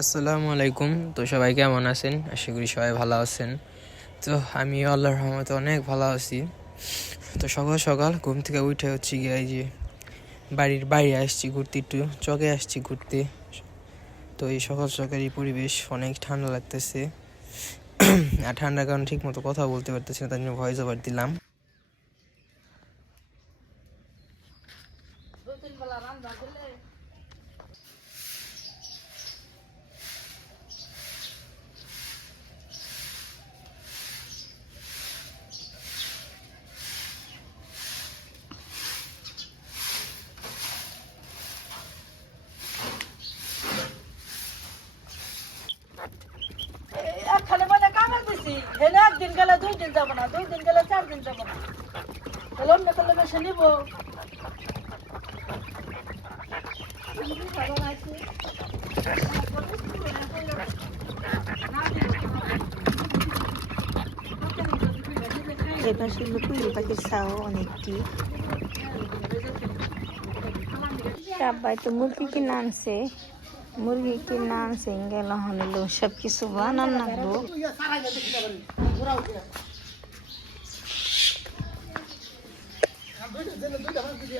আসসালামু আলাইকুম। তো সবাই কেমন আছেন? আশা করি সবাই ভালো আছেন। তো আমি আল্লাহর রহমতে অনেক ভালো আছি। তো সকাল সকাল ঘুম থেকে উঠে হচ্ছে গিয়ে এই যে বাড়ির বাইরে আসছি ঘুরতে একটু, চকে আসছি ঘুরতে। তো এই সকাল সকাল এই পরিবেশ অনেক ঠান্ডা লাগতেছে। আর ঠান্ডার কারণে ঠিক মতো কথা বলতে পারতেছি না, তার জন্য ভয়েস ওভার দিলাম একখানে মানে কামে দিছি হেলে একদিন গেলে দুই দিন যাব না দুই দিন গেলে চার দিন যাব না। তাহলে অন্য করলে বেশি নিব। এপাশে লুকুই পাখির ছাও অনেকটি। সবাই তো মুরগি কিনে আনছে। মুরগি কিনে আনছে গেল হলো সব কিছু বানান লাগবো।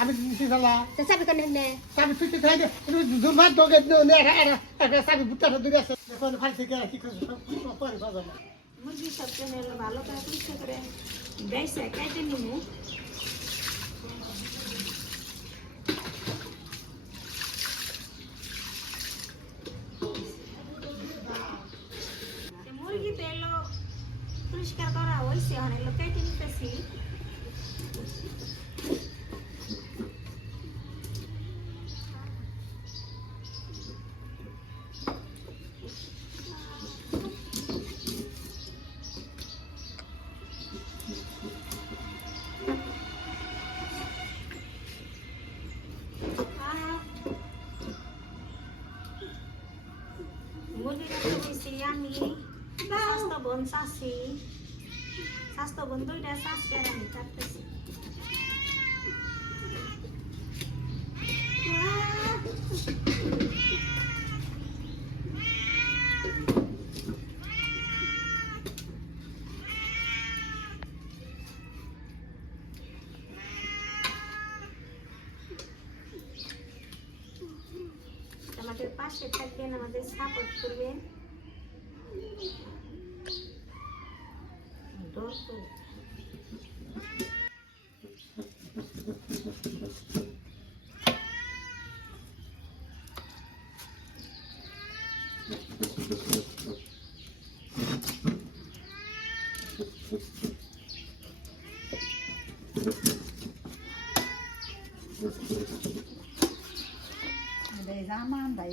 আমি দিছি ফেলা চাবি ফিরতে খাই দে দুর্ভাগ দোকে চাবি বুটটা দূরে আছে। দেখো ফাল থেকে কি করছে সব পরে মুরগি সব ভালো করে পরিষ্কার করে। বেসে কেটে নিমু মুরগি তো এলো পরিষ্কার করা হয়েছে এখন এলো কেটে নিতেছি মুরগি কাটতে দিয়েছি আমি স্বাস্থ্য বোন চাষি স্বাস্থ্য বোন দুইটা চাষি আর আমি কাটতেছি আমাদের পাশে থাকবেন আমাদের সাপোর্ট করবেন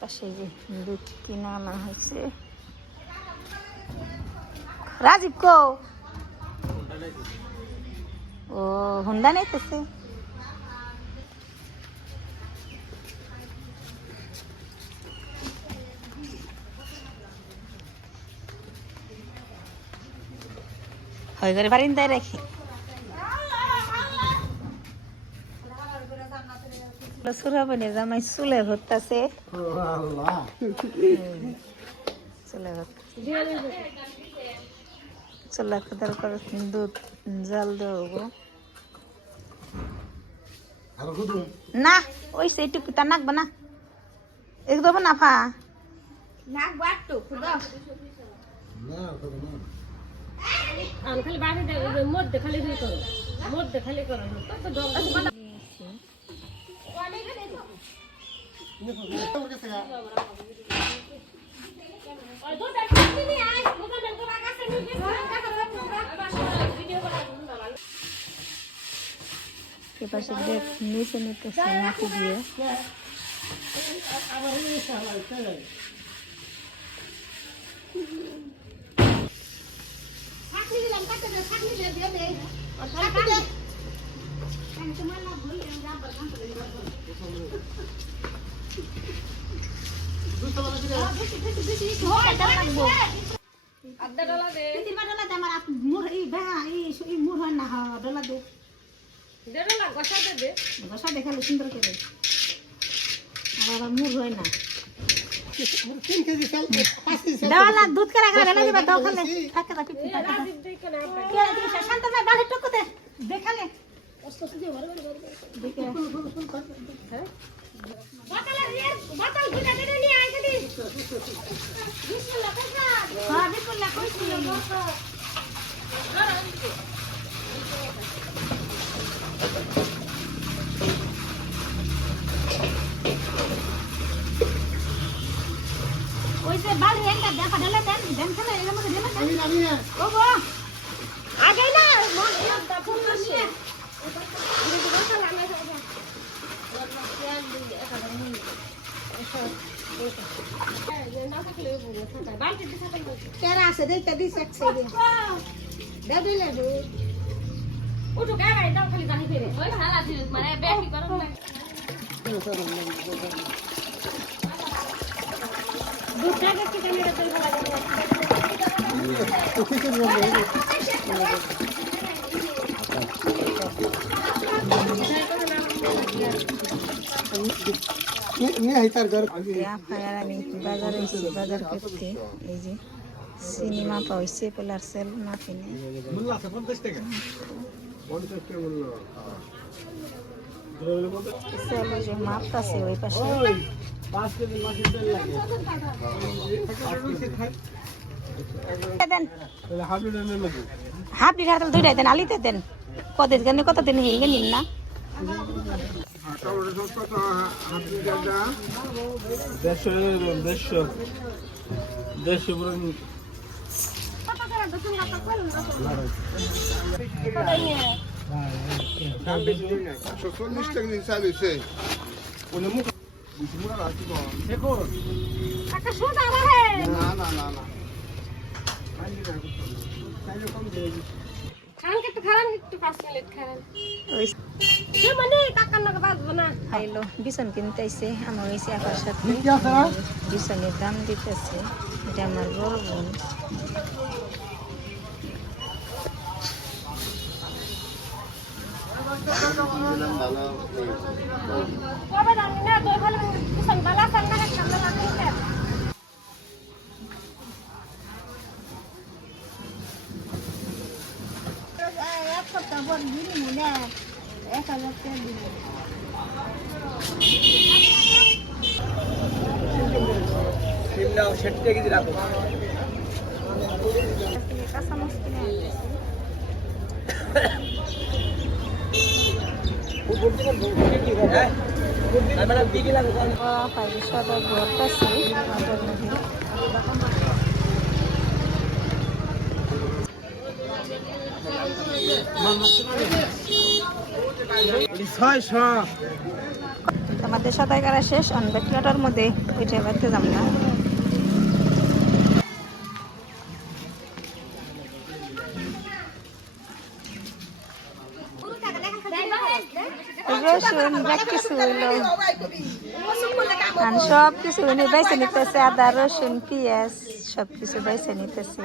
পাশে যে দুধ কিনে আনা হয়েছে। রাজীব কো? ও, হুন্ডা নিতেছে? হয় করে বারিন্দায় রাখি। সুরাবনে জামাই চুলে ভরতাছে চুলে চুলা খোদার করে দুধ জাল দেবো না ওই সেইটুকু তা নাকবো না এক না ফা নাকবো একটু খুদো না খুদুম না আমি খালি বাড়ি মধ্যে খালি করো মধ্যে খালি করো তো তো ওর কাছে গা। এপাশে দেখ নিচে নিতেছে মাটি দিয়ে আবার এই শালা বসা দেখালে সুন্দর করে আর মুর হয় না না দুধ করে শান্ত ভাই বাড়ি টুকুতে দেখালে ওই যে বাড়ি একটা দেখা ঢেলে দেন দেন খেলে এর মধ্যে দেন। ও গো আগে না মন ফোন করছি কেরা আছে দেখতে দিস এক সাইডে দাও দিলে উঠো গায়ে দাও খালি বাহি ফেরে ওই সারা দিন মানে ব্যাকি করো না দুধ থাকে কি ক্যামেরা চলবে লাগে নিয়ে আই তার ঘর ফায়ার আমি বাজারে এসেছি বাজার করতে, এই যে সিনেমা পাইছে পেলার সেল না কিনে। মূল্য আছে পঞ্চাশ টাকা পঞ্চাশ টাকা মূল্য সেল ওই যে মাপতাছে ওই পাশে হাফ লিটার নেই দুইটাই দেন, আলিতে দেন। কদের জন্য কত দিন হিঙ্গে নিন না? দেড়শো দেড়শো দেড়শো পুরো চল্লিশ টাকা নিয়ে চালিয়েছে না না না না খান একটু খান মিনিট খান। যে মানে কাকার নাকি বাজবো না খাইলো বিছন কিনতে আইছে আমার সাথে। না বিছনের দাম দিতেছে এটা আমার বড় বোন। কবে জানি না সপ্তাহ পর দিন মনে ঘরটাছে মাঠের মধ্যে। ছয়শো আমাদের সদাই করা শেষ অনবেট প্লেটার মধ্যে উঠে বাড়তে যাব না। রসুন কিছু সব কিছু বাইসে নিতেছে আদা, রসুন, পেঁয়াজ সব কিছু নিতেছে।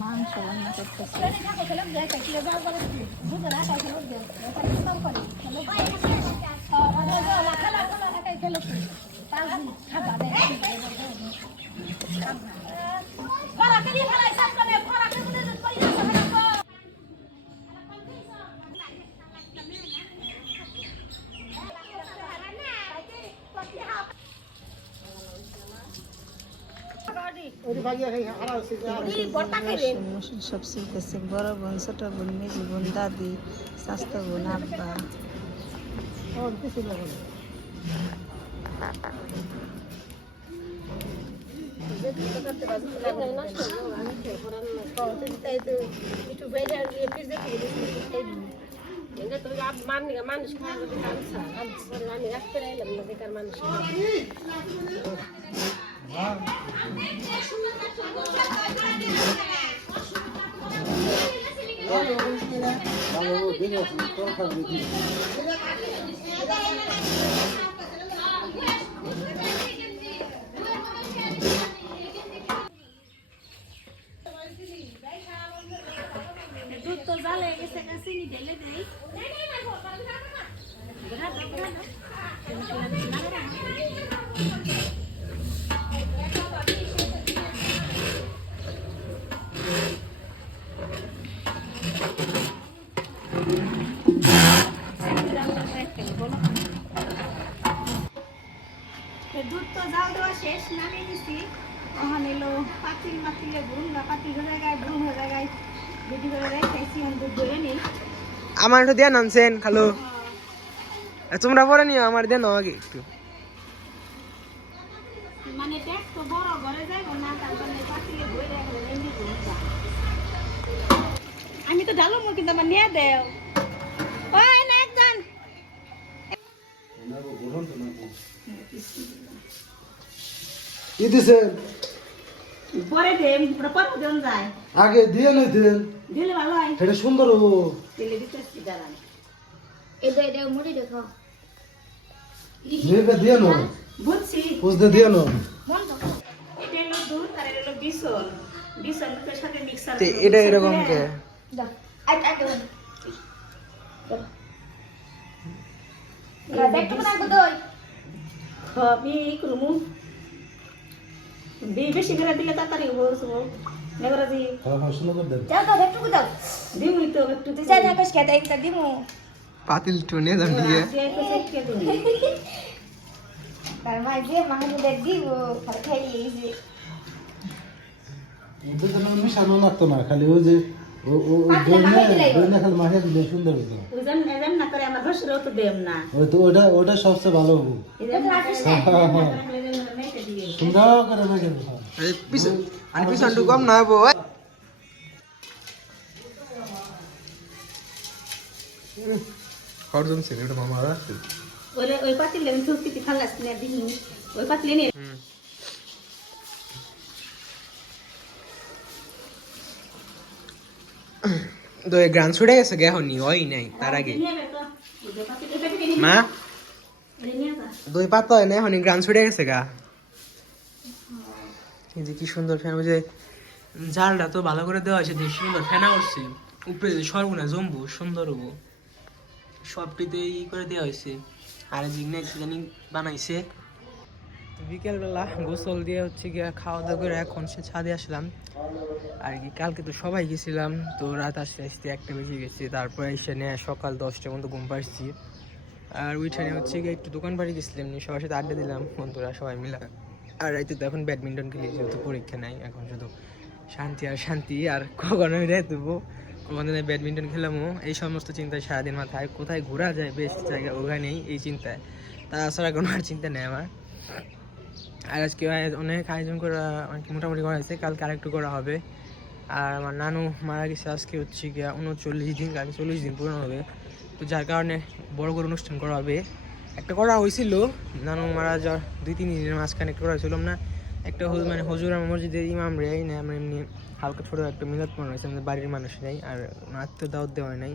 মাংস রান্না করতেছে ওই ভাগে হারা হচ্ছে রসুন মসুন সব শিখতেছে বড় বোন ছোট বোন মেজি বোন দাদি স্বাস্থ্য বোন আব্বা ওর কিছু লাগে না দুধ তো জাল দেওয়া শেষ নামিয়ে দিছি ওখানে এলো পাতিল মাতিলে ব্রুম না পাতিল হয়ে জায়গায় ব্রুম হয়ে জায়গায় দুটি করে রেখেছি আমি দুধ ধরে নিই আমার একটু দেন আনছেন খালো। তোমরা পরে নিও আমার দেন আগে একটু। মানে আমি তো মুখ কিন্তু আমার নিয়ে দেও। ওই না একজন। কি দিছে পরে দে পরে জন যায়। আগে দিয়ে নই দেন। দিলে ভালো হয়। এটা সুন্দর হব দিলে দিতে দাঁড়ান। মেয়েকে দিয়ে নো বুঝছি বুঝতে দিয়ে নো এটা হলো দুধ আর এটা হলো বিসল। বিসল দুধের সাথে মিক্সার তে এটা এরকম কে? আমি করমু বেশি করে দিলে তাড়াতাড়ি নেগরাজি হ্যাঁ হ্যাঁ করে দেন। দিমুই তো একটু পাতিল টুনে দাম। দিয়ে ওদের জন্য মিশানো লাগতো না খালি ওই যে ও ও দইনা দইনা খালি মাখে দিলে সুন্দর হতো ওজন এজন না করে আমার হসরও তো দেম না। ওই তো ওটা ওটা সবচেয়ে ভালো হব হ্যাঁ হ্যাঁ সুন্দর করে মেখে পিছন টু কম না হব খরচ ছিল এটা মামা আছে। ওই ওই পাতিলে আমি থুকি ফালাস না দিন ওই নিয়ে। তো গ্রান ছুটে গেছে গে হনি ওই নাই তার আগে। নিয়ে নিয়ে। মা? নিয়ে দই পাতা হয় না হনি গ্রান ছুটে গেছে গা। এই যে কি সুন্দর ফ্যান, ওই যে জালটা তো ভালো করে দেওয়া হয়েছে যে সুন্দর ফেনা করছে উপরে যে সর্বনা জম্বু, সুন্দর হব সবটিতে ই করে দেওয়া হয়েছে। আর জিগনা একটু জানি বানাইছে। বিকেলবেলা গোসল দিয়ে হচ্ছে গিয়ে খাওয়া দাওয়া করে এখন সে ছাদে আসলাম। আর কি, কালকে তো সবাই গেছিলাম, তো রাত আসতে আসতে একটা বেজে গেছে। তারপরে এসে নিয়ে সকাল দশটার মতো ঘুম পাচ্ছি আর ওইখানে হচ্ছে গিয়ে একটু দোকান বাড়ি গেছিলাম সবার সাথে আড্ডা দিলাম, বন্ধুরা সবাই মিলে। আর রাইতে তো এখন ব্যাডমিন্টন খেলি যেহেতু পরীক্ষা নাই, এখন শুধু শান্তি আর শান্তি, আর কখনো রাইতে দেবো কখনো ব্যাডমিন্টন খেলামও এই সমস্ত চিন্তায় সারাদিন মাথায়, কোথায় ঘোরা যায় বেস্ট জায়গা ওখানেই এই চিন্তায়। তাছাড়া কোনো আর চিন্তা নেই আমার। আর আজকে অনেক আয়োজন করা অনেক মোটামুটি করা হয়েছে, কালকে আরেকটু করা হবে। আর আমার নানু মারা গেছে আজকে হচ্ছে গিয়া উনচল্লিশ দিন, কালকে চল্লিশ দিন পূরণ হবে। তো যার কারণে বড় করে অনুষ্ঠান করা হবে। একটা করা হয়েছিল, নানু মারা যাওয়ার দুই, তিন দিনের মাঝখানে একটা করা হয়েছিল না একটা হুজুর মানে হুজুর আমার মসজিদের ইমাম রে না আমরা এমনি হালকা ছোটো একটা মিলাদ মনে হয়েছে, আমাদের বাড়ির মানুষ নেই, আর আত্মীয় দাওয়াত দেওয়া হয় নাই।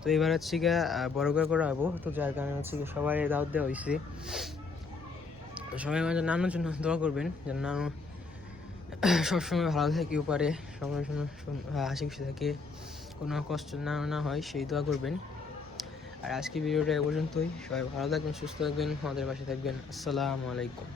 তো এবার হচ্ছে গিয়ে বড় করে করা হব তো যার কারণে হচ্ছে গিয়ে সবাই দাওয়াত দেওয়া হয়েছে। তো সবাই মানে নানুর জন্য দোয়া করবেন, যেন নানু সবসময় ভালো থাকে পারে সময় সময় হাসি খুশি থাকে, কোনো কষ্ট না না হয়, সেই দোয়া করবেন। আর আজকে ভিডিওটা এ পর্যন্তই। সবাই ভালো থাকবেন, সুস্থ থাকবেন, আমাদের পাশে থাকবেন। আসসালামু আলাইকুম।